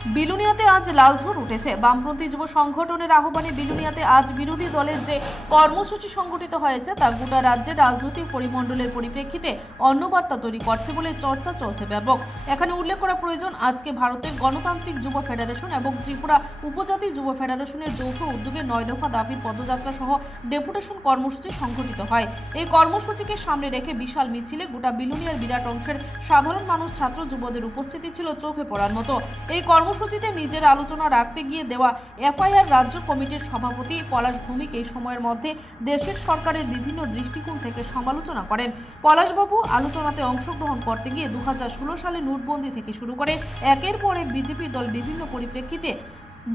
বিলুনিয়াতে আজ লালঝড় উঠেছে। বামপন্থী যুব সংগঠনের আহ্বানে বিলুনিয়াতে আজ বিরোধী দলের যে কর্মসূচি সংগঠিত হয়েছে তা গোটা রাজ্যের রাজনৈতিক পরিমণ্ডলের পরিপ্রেক্ষিতে অন্য বার্তা তৈরি করছে বলে চর্চা চলছে ব্যাপক। এখানে উল্লেখ করা প্রয়োজন, আজকে ভারতের গণতান্ত্রিক যুব ফেডারেশন এবং ত্রিপুরা উপজাতি যুব ফেডারেশনের যৌথ উদ্যোগে 9 দফা দাবির পদযাত্রা সহ ডেপুটেশন কর্মসূচি সংগঠিত হয়। এই কর্মসূচিকে সামনে রেখে বিশাল মিছিলে গোটা বিলুনিয়ার বিরাট অংশের সাধারণ মানুষ, ছাত্র যুবদের উপস্থিতি ছিল চোখে পড়ার মতো। এই কর্মসূচিতে নিজের আলোচনা রাখতে গিয়ে দেওয়া এফআইআর রাজ্য কমিটির সভাপতি পলাশ ভৌমিক এই সময়ের মধ্যে দেশের সরকারের বিভিন্ন দৃষ্টিকোণ থেকে সমালোচনা করেন। পলাশবাবু আলোচনাতে অংশগ্রহণ করতে গিয়ে 2016 সালে নোটবন্দি থেকে শুরু করে একের পর এক বিজেপি দল বিভিন্ন পরিপ্রেক্ষিতে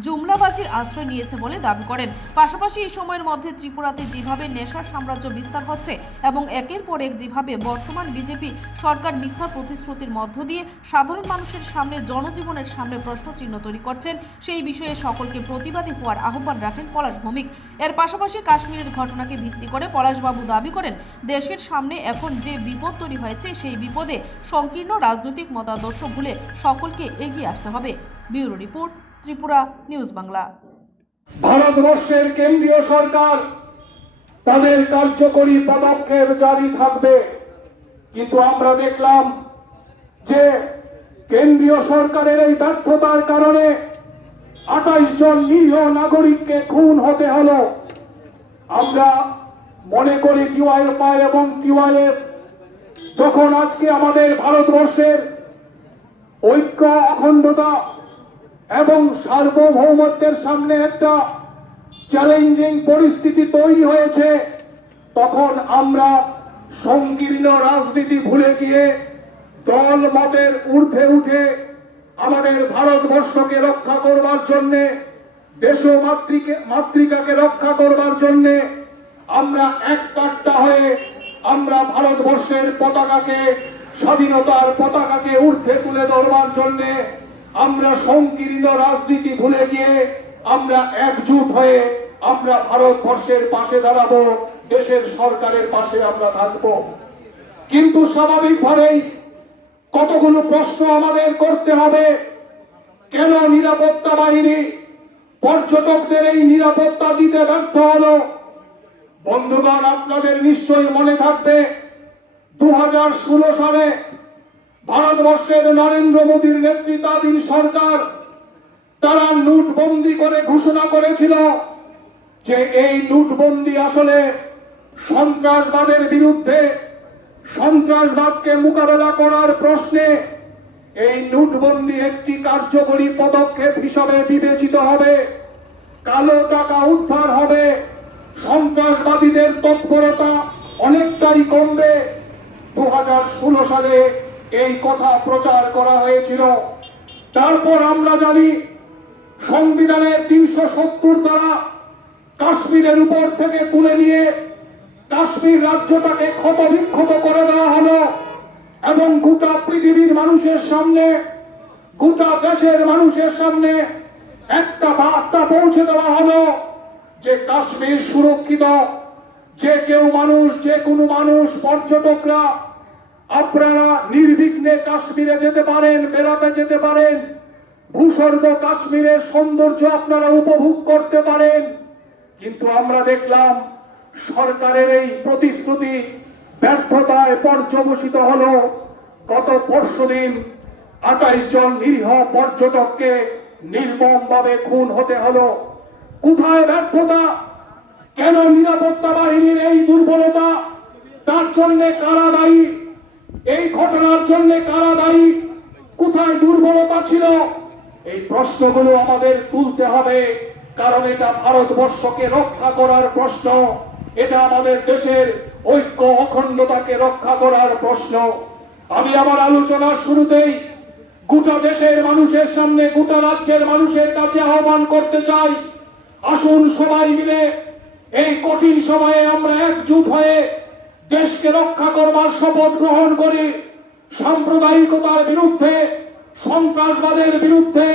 জুমলাবাজির আশ্রয় নিয়েছে বলে দাবি করেন। পাশাপাশি এই সময়ের মধ্যে ত্রিপুরাতে যেভাবে নেশার সাম্রাজ্য বিস্তার হচ্ছে এবং একের পর এক যেভাবে বর্তমান বিজেপি সরকার মিথ্যা প্রতিশ্রুতির মধ্য দিয়ে সাধারণ মানুষের সামনে, জনজীবনের সামনে প্রশ্নচিহ্ন তৈরি করছেন, সেই বিষয়ে সকলকে প্রতিবাদী হওয়ার আহ্বান রাখেন পলাশ ভৌমিক। এর পাশাপাশি কাশ্মীরের ঘটনাকে ভিত্তি করে পলাশবাবু দাবি করেন, দেশের সামনে এখন যে বিপদ তৈরি হয়েছে সেই বিপদে সংকীর্ণ রাজনৈতিক মতাদর্শ ভুলে সকলকে এগিয়ে আসতে হবে। Bureau report, Tripura news Bangla. ভারতবর্ষের কেন্দ্রীয় সরকার তাদের কার্যকরী পদক্ষেপ জারি থাকবে, কিন্তু আমরা দেখলাম যে কেন্দ্রীয় সরকারের এই ব্যর্থতার কারণে 28 জন নিরীহ নাগরিককে খুন হতে হলো। আমরা মনে করি টিওয়াইএফআই এবং টিওয়াইএফ যখন আজকে আমাদের ভারতবর্ষের ঐক্য, অখণ্ডতা এবং সার্বভৌমত্বের সামনে একটা চ্যালেঞ্জিং পরিস্থিতি তৈরি হয়েছে, তখন আমরা সংকীর্ণ রাজনীতি ভুলে গিয়ে দল মতের ঊর্ধ্বে উঠে আমাদের ভারতবর্ষকে রক্ষা করবার জন্যে, দেশ মাতৃকাকে রক্ষা করবার জন্যে আমরা এক কাট্টা হয়ে আমরা ভারতবর্ষের পতাকাকে, স্বাধীনতার পতাকাকে ঊর্ধ্বে তুলে ধরবার জন্যে আমরা সংকীর্ণ রাজনীতি ভুলে গিয়ে আমরা একজুট হয়ে আমরা ভারতবর্ষের পাশে দাঁড়াবো, দেশের সরকারের পাশে আমরা থাকবো। কিন্তু স্বাভাবিকভাবেই কতগুলো প্রশ্ন আমাদের করতে হবে। কেন নিরাপত্তা বাহিনী পর্যটকদের এই নিরাপত্তা দিতে ব্যর্থ হলো? বন্ধুগণ, আপনাদের নিশ্চয়ই মনে থাকবে 2016 সালে ভারতবর্ষের নরেন্দ্র মোদীর নেতৃত্বাধীন সরকার তারা নোটবন্দি করে ঘোষণা করেছিল যে এই নোটবন্দি আসলে সন্ত্রাসবাদের বিরুদ্ধে, সন্ত্রাসবাদকে মোকাবেলা করার প্রশ্নে এই নোটবন্দি একটি কার্যকরী পদক্ষেপ হিসাবে বিবেচিত হবে। কালো টাকা উদ্ধার হবে, সন্ত্রাসবাদীদের তৎপরতা অনেকটাই কমবে। 2016 সালে এই কথা প্রচার করা হয়েছিল। তারপর আমরা জানি সংবিধানের 370 দ্বারা কাশ্মীরের উপর থেকে তুলে নিয়ে কাশ্মীর রাজ্যটাকে ক্ষতবিক্ষত করে দেওয়া হলো এবং গোটা পৃথিবীর মানুষের সামনে, গোটা দেশের মানুষের সামনে একটা বার্তা পৌঁছে দেওয়া হলো যে কাশ্মীর সুরক্ষিত। যে কেউ মানুষ, যে কোনো মানুষ, পর্যটকরা আপনারা নির্বিঘ্নে কাশ্মীরে যেতে পারেন, বেড়াতে যেতে পারেন, ভূস্বর্গ কাশ্মীরের সৌন্দর্য আপনারা উপভোগ করতে পারেন। কিন্তু আমরা দেখলাম সরকারের এই প্রতিশ্রুতি ব্যর্থতায় পর্যবসিত হলো। গত পরশুদিন 28 জন নিরীহ পর্যটককে নির্মমভাবে খুন হতে হলো। কোথায় ব্যর্থতা? কেন নিরাপত্তা বাহিনীর এই দুর্বলতা? তার জন্য কারা দায়ী? এই ঘটনার জন্য কারা দায়ী? কোথায় দুর্বলতা ছিল? এই প্রশ্নগুলো আমাদের তুলতে হবে, কারণ এটা ভারতবর্ষকে রক্ষা করার প্রশ্ন, এটা আমাদের দেশের ঐক্য, অখণ্ডতাকে রক্ষা করার প্রশ্ন। আমি আমার আলোচনার শুরুতেই গোটা দেশের মানুষের সামনে, গোটা রাজ্যের মানুষের কাছে আহ্বান করতে চাই, আসুন সবাই মিলে এই কঠিন সময়ে আমরা একজুট হয়ে দেশকে রক্ষা করবার শপথ গ্রহণ করি। সাম্প্রদায়িকতার বিরুদ্ধে, সন্ত্রাসবাদের বিরুদ্ধে,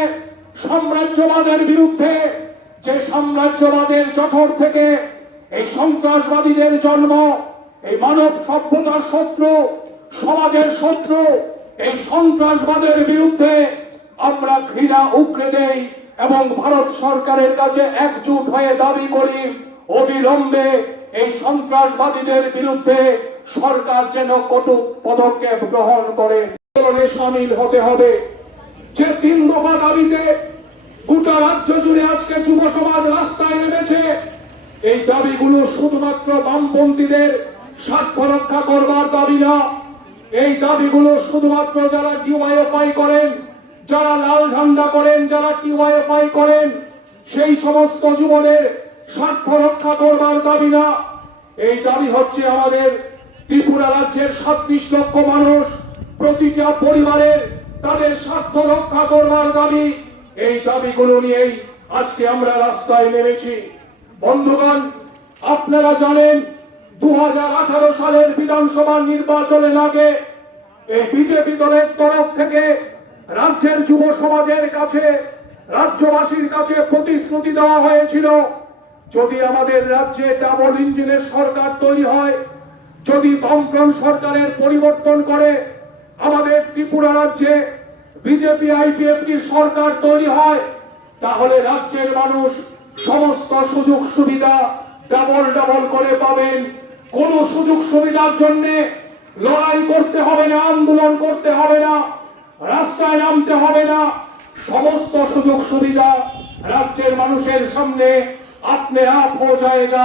সাম্রাজ্যবাদের বিরুদ্ধে, যে সাম্রাজ্যবাদের জঠর থেকে এই সন্ত্রাসবাদীদের জন্ম, এই মানব সভ্যতার শত্রু, সমাজের শত্রু, এই সন্ত্রাসবাদের বিরুদ্ধে আমরা ঘৃণা উগরে দেই এবং ভারত সরকারের কাছে একজোট হয়ে দাবি করি অবিলম্বে এই সন্ত্রাসবাদীদের বিরুদ্ধে সরকার যেন কঠোর পদক্ষেপ গ্রহণ করে। আন্দোলনে সামিল হতে হবে। যে 3 দফা দাবিতে গোটা রাজ্য জুড়ে আজকে যুব সমাজ রাস্তায় নেমেছে, এই দাবিগুলো শুধুমাত্র বামপন্থীদের স্বার্থ রক্ষা করবার দাবি না। এই দাবিগুলো শুধুমাত্র যারা ডিওয়াইএফআই করেন, যারা লাল ঝান্ডা করেন, যারা ডিওয়াইএফআই করেন, সেই সমস্ত যুবদের স্বার্থ রক্ষা করবার দাবি না। এই দাবি হচ্ছে আমাদের ত্রিপুরা রাজ্যের 37 লক্ষ মানুষ, প্রতিটা পরিবারের তাদের স্বার্থ রক্ষা করবার দাবি। এই দাবিগুলো নিয়েই আজকে আমরা রাস্তায় নেমেছি। বন্ধুগণ, আপনারা জানেন 2018 সালের বিধানসভা নির্বাচনের আগে এই বিজেপি দলের তরফ থেকে রাজ্যের যুব সমাজের কাছে, রাজ্যবাসীর কাছে প্রতিশ্রুতি দেওয়া হয়েছিল, যদি আমাদের রাজ্যে ডাবল ইঞ্জিনের সরকার তৈরি হয়, যদি বামফ্রন্ট সরকারের পরিবর্তন করে আমাদের ত্রিপুরা রাজ্যে বিজেপি আইপিএফটির সরকার তৈরি হয়, তাহলে রাজ্যের মানুষ সমস্ত সুযোগ সুবিধা ডাবল করে পাবেন। কোন সুযোগ সুবিধার জন্য লড়াই করতে হবে না, আন্দোলন করতে হবে না, রাস্তায় নামতে হবে না। সমস্ত সুযোগ সুবিধা রাজ্যের মানুষের সামনে আপনি আপ হয়ে যায়গা।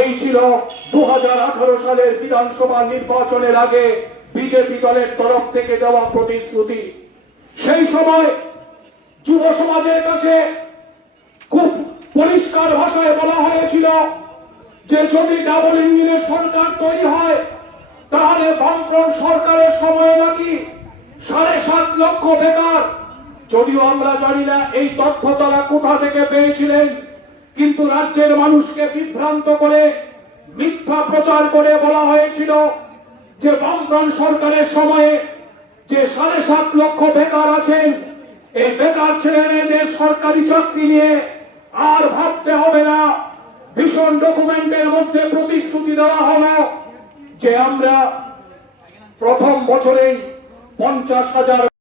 এই ছিল 2018 সালের বিধানসভা নির্বাচনের আগে বিজেপি দলের তরফ থেকে দেওয়া প্রতিশ্রুতি। সেই সময় যুব সমাজের কাছে খুব পরিষ্কার ভাষায় বলা হয়েছিল যে যদি ডাবল ইঞ্জিনের সরকার তৈরি হয়, তাহলে বামফ্রন্ট সরকারের সময়ে নাকি 7.5 লক্ষ বেকার। যদিও আমরা জানি না এই তথ্য তারা কোথা থেকে পেয়েছিলেন, কিন্তু রাজ্যের মানুষকে বিভ্রান্ত করে মিথ্যা প্রচার করে বলা হয়েছিল যে বামফ্রন্ট সরকারের সময়ে যে 7.5 লক্ষ বেকার আছেন, এই বেকার ছেলে মেয়েদের সরকারি চাকরি নিয়ে আর ভাবতে হবে না। ভীষণ ডকুমেন্টের মধ্যে প্রতিশ্রুতি দেওয়া হলো যে আমরা প্রথম বছরেই 50,000